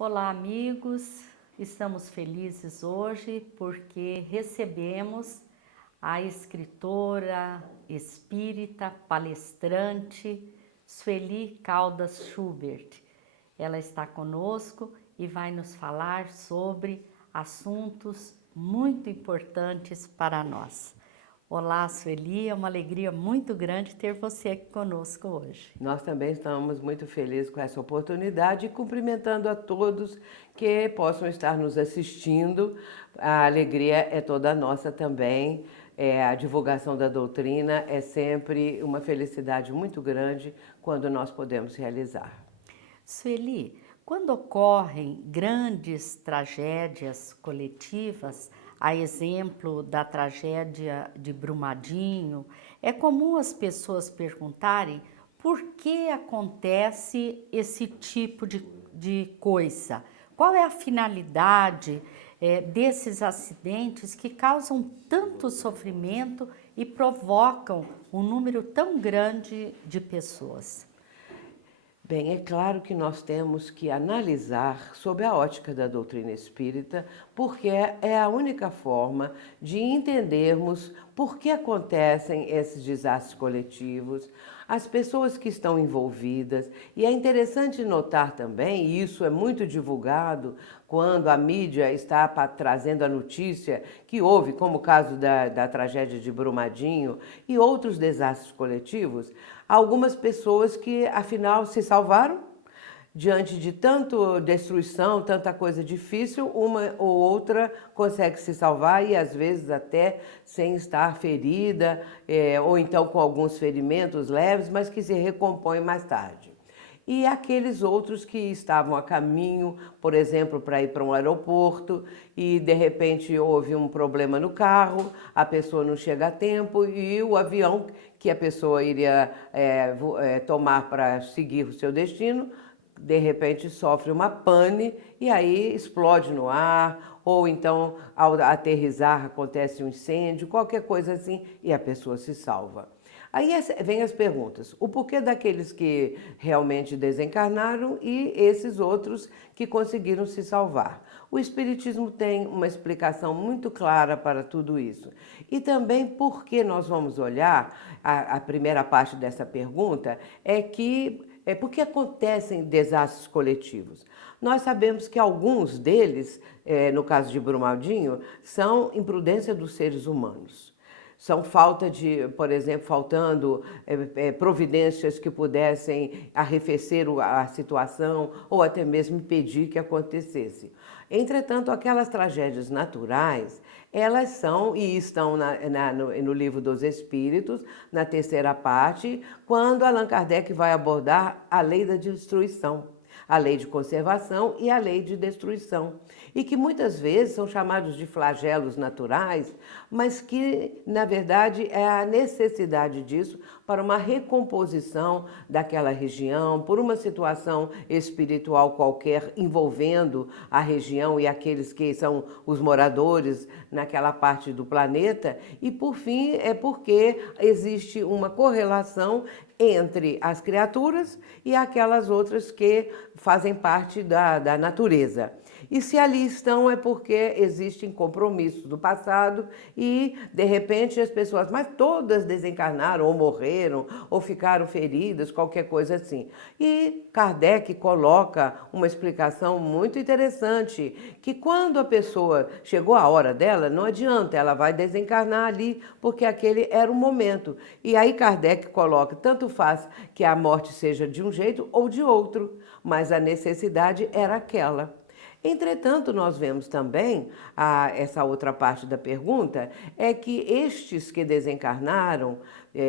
Olá, amigos. Estamos felizes hoje porque recebemos a escritora, espírita, palestrante Sueli Caldas Schubert. Ela está conosco e vai nos falar sobre assuntos muito importantes para nós. Olá, Sueli, é uma alegria muito grande ter você aqui conosco hoje. Nós também estamos muito felizes com essa oportunidade e cumprimentando a todos que possam estar nos assistindo. A alegria é toda nossa também. A divulgação da doutrina é sempre uma felicidade muito grande quando nós podemos realizar. Sueli, quando ocorrem grandes tragédias coletivas, a exemplo da tragédia de Brumadinho, é comum as pessoas perguntarem por que acontece esse tipo de coisa? Qual é a finalidade desses acidentes que causam tanto sofrimento e provocam um número tão grande de pessoas? Bem, é claro que nós temos que analisar sob a ótica da doutrina espírita, porque é a única forma de entendermos por que acontecem esses desastres coletivos, as pessoas que estão envolvidas. E é interessante notar também, e isso é muito divulgado, quando a mídia está trazendo a notícia que houve, como o caso da tragédia de Brumadinho e outros desastres coletivos, algumas pessoas que afinal se salvaram diante de tanta destruição, tanta coisa difícil, uma ou outra consegue se salvar e às vezes até sem estar ferida, ou então com alguns ferimentos leves, mas que se recompõe mais tarde. E aqueles outros que estavam a caminho, por exemplo, para ir para um aeroporto e de repente houve um problema no carro, a pessoa não chega a tempo e o avião que a pessoa iria tomar para seguir o seu destino, de repente sofre uma pane e aí explode no ar, ou então ao aterrissar acontece um incêndio, qualquer coisa assim, e a pessoa se salva. Aí vem as perguntas, o porquê daqueles que realmente desencarnaram e esses outros que conseguiram se salvar. O Espiritismo tem uma explicação muito clara para tudo isso. E também porque nós vamos olhar, a primeira parte dessa pergunta é porque acontecem desastres coletivos. Nós sabemos que alguns deles, no caso de Brumadinho, são imprudência dos seres humanos. São falta de, por exemplo, faltando providências que pudessem arrefecer a situação ou até mesmo impedir que acontecesse. Entretanto, aquelas tragédias naturais, elas são e estão no Livro dos Espíritos, na terceira parte, quando Allan Kardec vai abordar a lei da destruição, a lei de conservação e a lei de destruição, e que muitas vezes são chamados de flagelos naturais, mas que, na verdade, é a necessidade disso para uma recomposição daquela região, por uma situação espiritual qualquer envolvendo a região e aqueles que são os moradores naquela parte do planeta, e por fim é porque existe uma correlação entre as criaturas e aquelas outras que fazem parte da natureza. E se ali estão é porque existem compromissos do passado e, de repente, as pessoas, mas todas desencarnaram ou morreram ou ficaram feridas, qualquer coisa assim. E Kardec coloca uma explicação muito interessante, que quando a pessoa chegou a hora dela, não adianta, ela vai desencarnar ali, porque aquele era o momento. E aí Kardec coloca, tanto faz que a morte seja de um jeito ou de outro, mas a necessidade era aquela. Entretanto, nós vemos também, essa outra parte da pergunta, é que estes que desencarnaram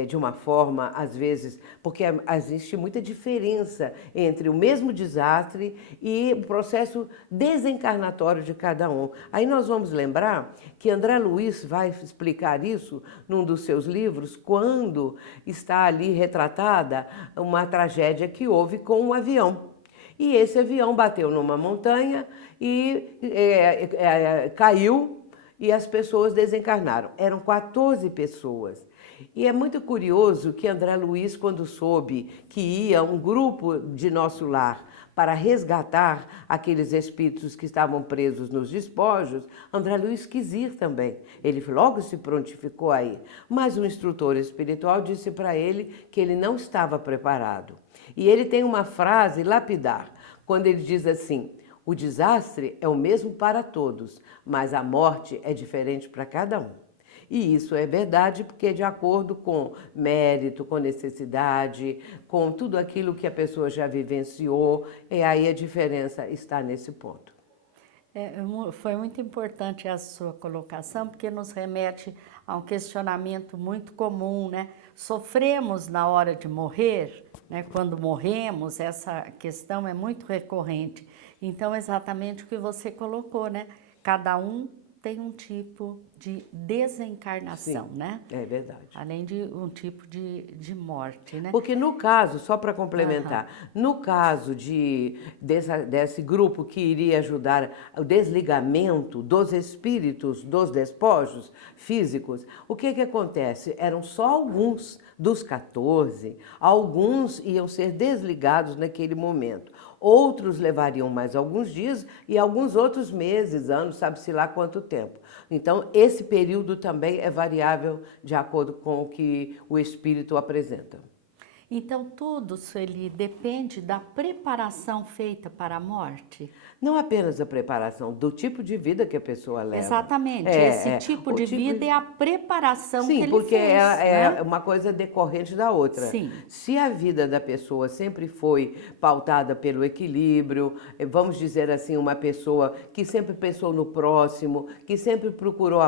de uma forma, às vezes, porque existe muita diferença entre o mesmo desastre e o processo desencarnatório de cada um. Aí nós vamos lembrar que André Luiz vai explicar isso num dos seus livros, quando está ali retratada uma tragédia que houve com um avião. E esse avião bateu numa montanha e caiu e as pessoas desencarnaram. Eram 14 pessoas. E é muito curioso que André Luiz, quando soube que ia um grupo de Nosso Lar para resgatar aqueles espíritos que estavam presos nos despojos, André Luiz quis ir também. Ele logo se prontificou a ir, mas o instrutor espiritual disse para ele que ele não estava preparado. E ele tem uma frase lapidar, quando ele diz assim: o desastre é o mesmo para todos, mas a morte é diferente para cada um. E isso é verdade porque é de acordo com mérito, com necessidade, com tudo aquilo que a pessoa já vivenciou, e aí a diferença está nesse ponto. Foi muito importante a sua colocação, porque nos remete a um questionamento muito comum, né? Sofremos na hora de morrer, né? Quando morremos, essa questão é muito recorrente. Então, exatamente o que você colocou, né? Cada um tem um tipo de desencarnação, Sim, né? é verdade. Além de um tipo de morte, né? Porque no caso, só para complementar, no caso desse grupo que iria ajudar o desligamento dos espíritos dos despojos físicos, o que acontece? Eram só alguns dos 14, alguns iam ser desligados naquele momento. Outros levariam mais alguns dias e alguns outros meses, anos, sabe-se lá quanto tempo. Então, esse período também é variável de acordo com o que o espírito apresenta. Então, tudo, Sueli, depende da preparação feita para a morte? Não apenas a preparação, do tipo de vida que a pessoa leva. Exatamente, esse tipo de vida é a preparação que Sim, ele porque fez, é né? uma coisa decorrente da outra. Sim. Se a vida da pessoa sempre foi pautada pelo equilíbrio, vamos dizer assim, uma pessoa que sempre pensou no próximo, que sempre procurou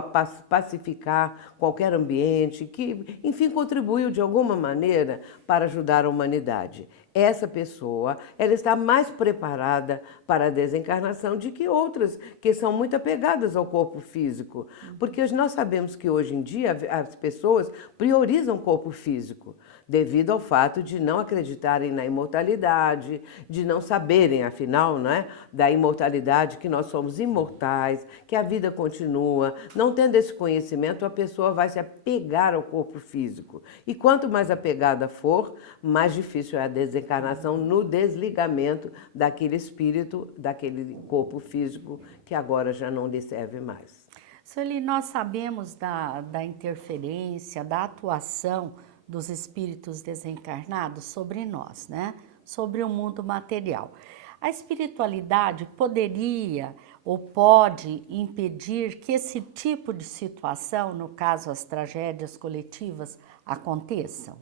pacificar qualquer ambiente, que, enfim, contribuiu de alguma maneira para ajudar a humanidade. Essa pessoa, ela está mais preparada para a desencarnação do que outras que são muito apegadas ao corpo físico. Porque nós sabemos que hoje em dia as pessoas priorizam o corpo físico, devido ao fato de não acreditarem na imortalidade, de não saberem, afinal, né, da imortalidade, que nós somos imortais, que a vida continua. Não tendo esse conhecimento, a pessoa vai se apegar ao corpo físico. E quanto mais apegada for, mais difícil é a desencarnação no desligamento daquele espírito, daquele corpo físico que agora já não lhe serve mais. Sueli, nós sabemos da interferência, da atuação dos espíritos desencarnados sobre nós, né? Sobre o mundo material. A espiritualidade poderia ou pode impedir que esse tipo de situação, no caso as tragédias coletivas, aconteçam?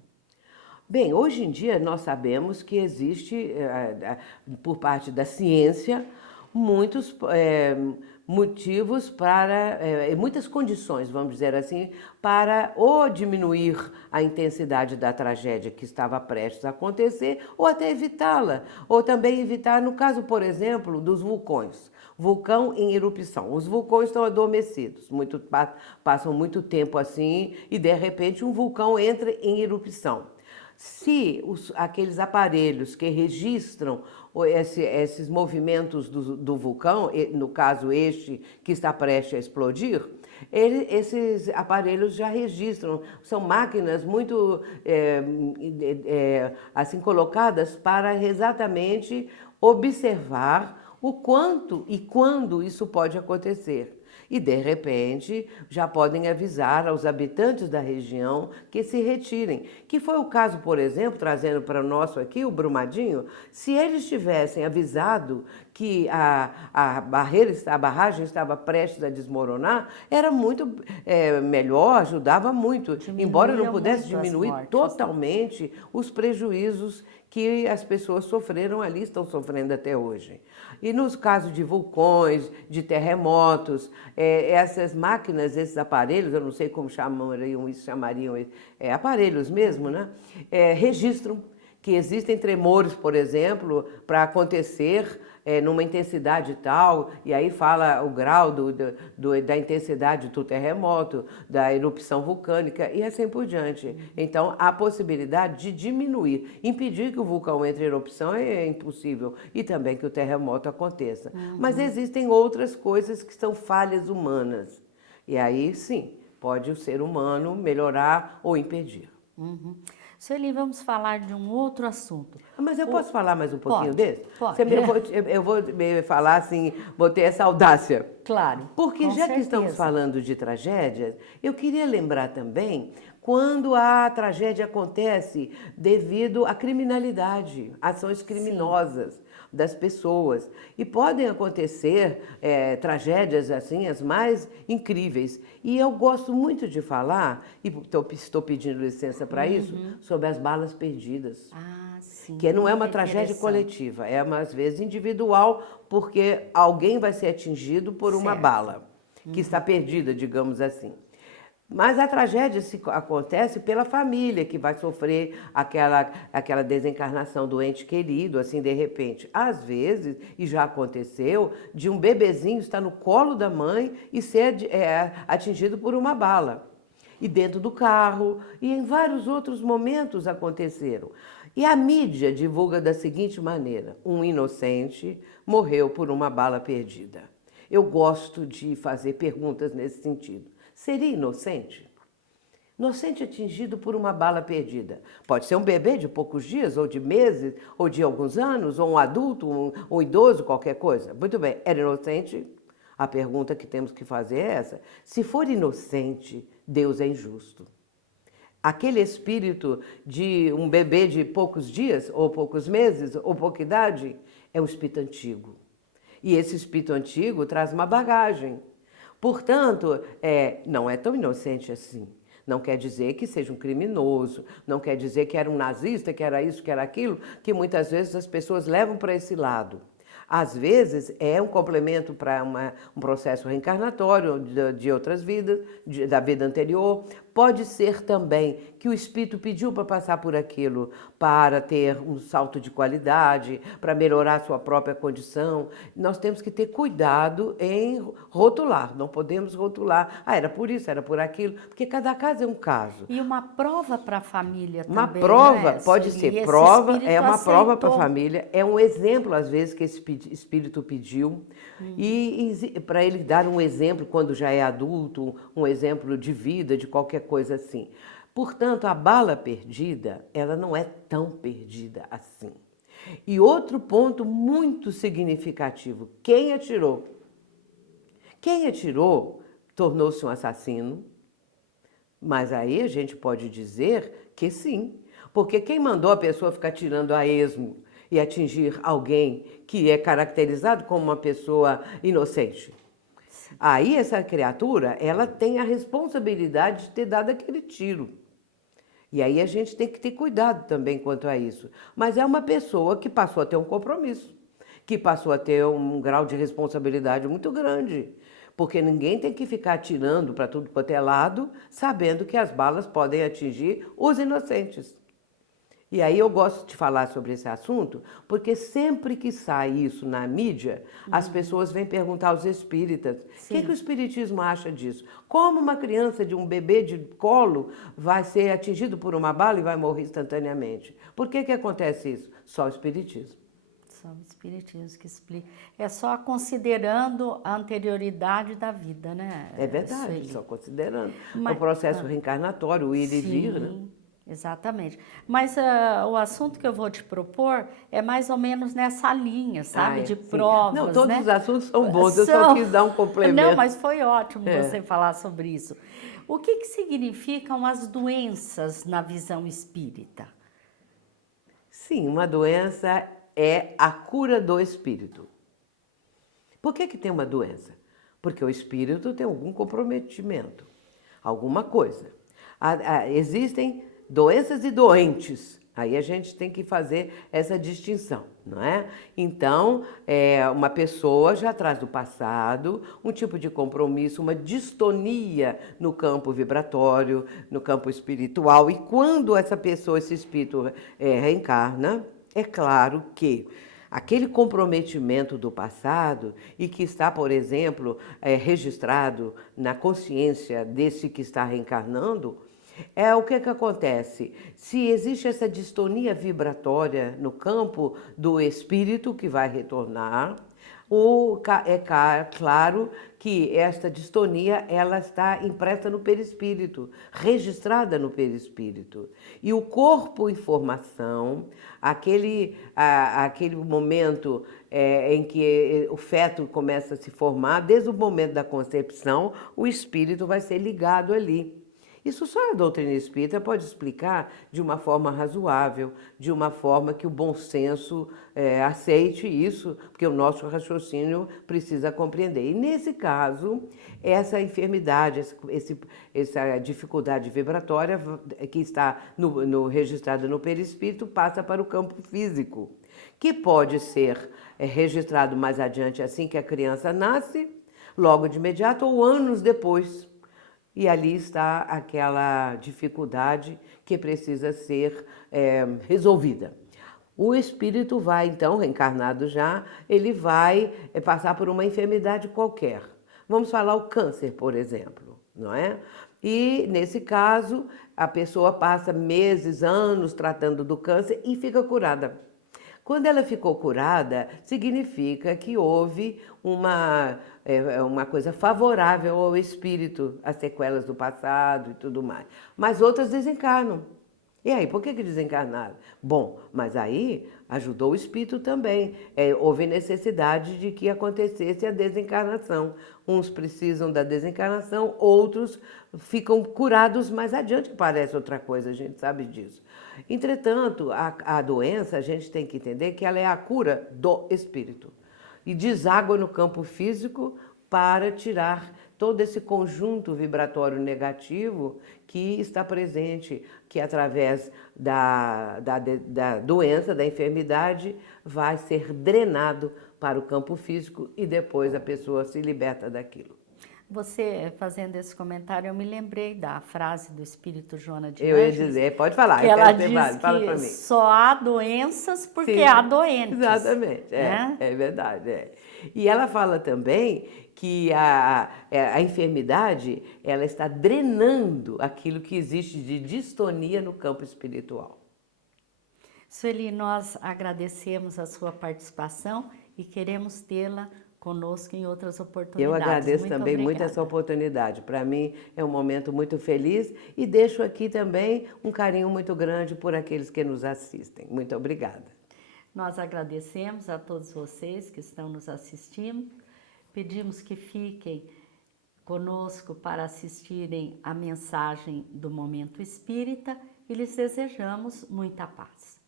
Bem, hoje em dia nós sabemos que existe, por parte da ciência, muitos motivos para, muitas condições, vamos dizer assim, para ou diminuir a intensidade da tragédia que estava prestes a acontecer, ou até evitá-la, ou também evitar, no caso, por exemplo, dos vulcões. Vulcão em erupção. Os vulcões estão adormecidos, passam muito tempo assim e de repente um vulcão entra em erupção. Se aqueles aparelhos que registram esses movimentos do vulcão, no caso este que está prestes a explodir, esses aparelhos já registram, são máquinas muito assim colocadas para exatamente observar o quanto e quando isso pode acontecer. E, de repente, já podem avisar aos habitantes da região que se retirem. Que foi o caso, por exemplo, trazendo para o nosso aqui, o Brumadinho, se eles tivessem avisado que a barragem estava prestes a desmoronar, era muito melhor, ajudava muito, embora não pudesse diminuir totalmente os prejuízos que as pessoas sofreram ali, estão sofrendo até hoje. E nos casos de vulcões, de terremotos, essas máquinas, esses aparelhos, eu não sei como chamariam isso, aparelhos mesmo, né? Registram que existem tremores, por exemplo, para acontecer numa intensidade tal, e aí fala o grau da intensidade do terremoto, da erupção vulcânica e assim por diante. Então, há possibilidade de diminuir. Impedir que o vulcão entre em erupção é impossível e também que o terremoto aconteça. Mas existem outras coisas que são falhas humanas. E aí, sim, pode o ser humano melhorar ou impedir. Sueli, vamos falar de um outro assunto. Mas eu posso falar mais um pouquinho Pode, desse? pode. Eu vou me falar assim, vou ter essa audácia. Claro, Porque com já que estamos certeza. falando de tragédias, eu queria lembrar também quando a tragédia acontece devido à criminalidade, ações criminosas das pessoas. E podem acontecer tragédias assim, as mais incríveis. E eu gosto muito de falar, e estou pedindo licença para isso, sobre as balas perdidas. Ah, sim. Que não é uma muito tragédia interessante. coletiva, é às vezes individual, porque alguém vai ser atingido por uma Certo. bala, que está perdida, digamos assim. Mas a tragédia acontece pela família, que vai sofrer aquela desencarnação do ente querido, assim, de repente. Às vezes, e já aconteceu, de um bebezinho estar no colo da mãe e ser atingido por uma bala. E dentro do carro, e em vários outros momentos aconteceram. E a mídia divulga da seguinte maneira: um inocente morreu por uma bala perdida. Eu gosto de fazer perguntas nesse sentido. Seria inocente? Inocente atingido por uma bala perdida. Pode ser um bebê de poucos dias, ou de meses, ou de alguns anos, ou um adulto, um idoso, qualquer coisa. Muito bem, era inocente? A pergunta que temos que fazer é essa. Se for inocente, Deus é injusto. Aquele espírito de um bebê de poucos dias, ou poucos meses, ou pouca idade, é um espírito antigo. E esse espírito antigo traz uma bagagem. Portanto, não é tão inocente assim. Não quer dizer que seja um criminoso, não quer dizer que era um nazista, que era isso, que era aquilo, que muitas vezes as pessoas levam para esse lado. Às vezes é um complemento para um processo reencarnatório de outras vidas, da vida anterior. Pode ser também que o espírito pediu para passar por aquilo para ter um salto de qualidade, para melhorar sua própria condição. Nós temos que ter cuidado em rotular, não podemos rotular. Ah, era por isso, era por aquilo, porque cada caso é um caso. E uma prova para a família Uma também, prova, né, pode Sueli? ser Esse prova, espírito é uma prova para a aceitou. família, é um exemplo, às vezes, que esse espírito pediu, e para ele dar um exemplo quando já é adulto, um exemplo de vida, de qualquer coisa assim. Portanto, a bala perdida, ela não é tão perdida assim. E outro ponto muito significativo, quem atirou? Quem atirou tornou-se um assassino, mas aí a gente pode dizer que sim, porque quem mandou a pessoa ficar tirando a esmo e atingir alguém que é caracterizado como uma pessoa inocente? Aí essa criatura, ela tem a responsabilidade de ter dado aquele tiro. E aí a gente tem que ter cuidado também quanto a isso. Mas é uma pessoa que passou a ter um compromisso, que passou a ter um grau de responsabilidade muito grande. Porque ninguém tem que ficar atirando para tudo quanto é lado, sabendo que as balas podem atingir os inocentes. E aí eu gosto de falar sobre esse assunto, porque sempre que sai isso na mídia, as pessoas vêm perguntar aos espíritas, o que o espiritismo acha disso? Como uma criança de um bebê de colo vai ser atingido por uma bala e vai morrer instantaneamente? Por que acontece isso? Só o espiritismo. Só o espiritismo que explica. É só considerando a anterioridade da vida, né? É verdade, Sueli? só considerando. Mas- o processo reencarnatório, o ir e vir, né? Exatamente. Mas o assunto que eu vou te propor é mais ou menos nessa linha, sabe? De Sim. provas, Não, todos né? os assuntos são bons, eu só quis dar um complemento. Não, mas foi ótimo É. você falar sobre isso. O que significam as doenças na visão espírita? Sim, uma doença é a cura do espírito. Por que tem uma doença? Porque o espírito tem algum comprometimento, alguma coisa. Existem doenças e doentes. Aí a gente tem que fazer essa distinção, não é? Então, uma pessoa já traz do passado um tipo de compromisso, uma distonia no campo vibratório, no campo espiritual. E quando essa pessoa, esse espírito, reencarna, é claro que aquele comprometimento do passado e que está, por exemplo, registrado na consciência desse que está reencarnando, É o que acontece? Se existe essa distonia vibratória no campo do espírito que vai retornar, claro que esta distonia ela está impressa no perispírito, registrada no perispírito. E o corpo em formação, aquele momento em que o feto começa a se formar, desde o momento da concepção, o espírito vai ser ligado ali. Isso só a doutrina espírita pode explicar de uma forma razoável, de uma forma que o bom senso aceite isso, porque o nosso raciocínio precisa compreender. E nesse caso, essa enfermidade, essa dificuldade vibratória que está registrada no perispírito passa para o campo físico, que pode ser registrado mais adiante assim que a criança nasce, logo de imediato ou anos depois. E ali está aquela dificuldade que precisa ser resolvida. O espírito vai, então, reencarnado já, ele vai passar por uma enfermidade qualquer. Vamos falar o câncer, por exemplo, não é? E, nesse caso, a pessoa passa meses, anos tratando do câncer e fica curada. Quando ela ficou curada, significa que houve uma coisa favorável ao espírito, as sequelas do passado e tudo mais. Mas outras desencarnam. E aí, por que desencarnaram? Bom, mas aí ajudou o espírito também. Houve necessidade de que acontecesse a desencarnação. Uns precisam da desencarnação, outros ficam curados mais adiante, que parece outra coisa, a gente sabe disso. Entretanto, a doença, a gente tem que entender que ela é a cura do espírito. E deságua no campo físico para tirar todo esse conjunto vibratório negativo que está presente, que através da doença, da enfermidade, vai ser drenado para o campo físico e depois a pessoa se liberta daquilo. Você fazendo esse comentário, eu me lembrei da frase do Espírito Joana de Eu ia Ângeles, dizer, pode falar, que eu ela quero ter diz fala para que mim. só há doenças porque Sim, há doentes. exatamente, né? é verdade. E ela fala também que a enfermidade ela está drenando aquilo que existe de distonia no campo espiritual. Sueli, nós agradecemos a sua participação e queremos tê-la conosco em outras oportunidades. Eu agradeço muito também muito essa oportunidade. Para mim é um momento muito feliz e deixo aqui também um carinho muito grande por aqueles que nos assistem. Muito obrigada. Nós agradecemos a todos vocês que estão nos assistindo. Pedimos que fiquem conosco para assistirem a mensagem do Momento Espírita e lhes desejamos muita paz.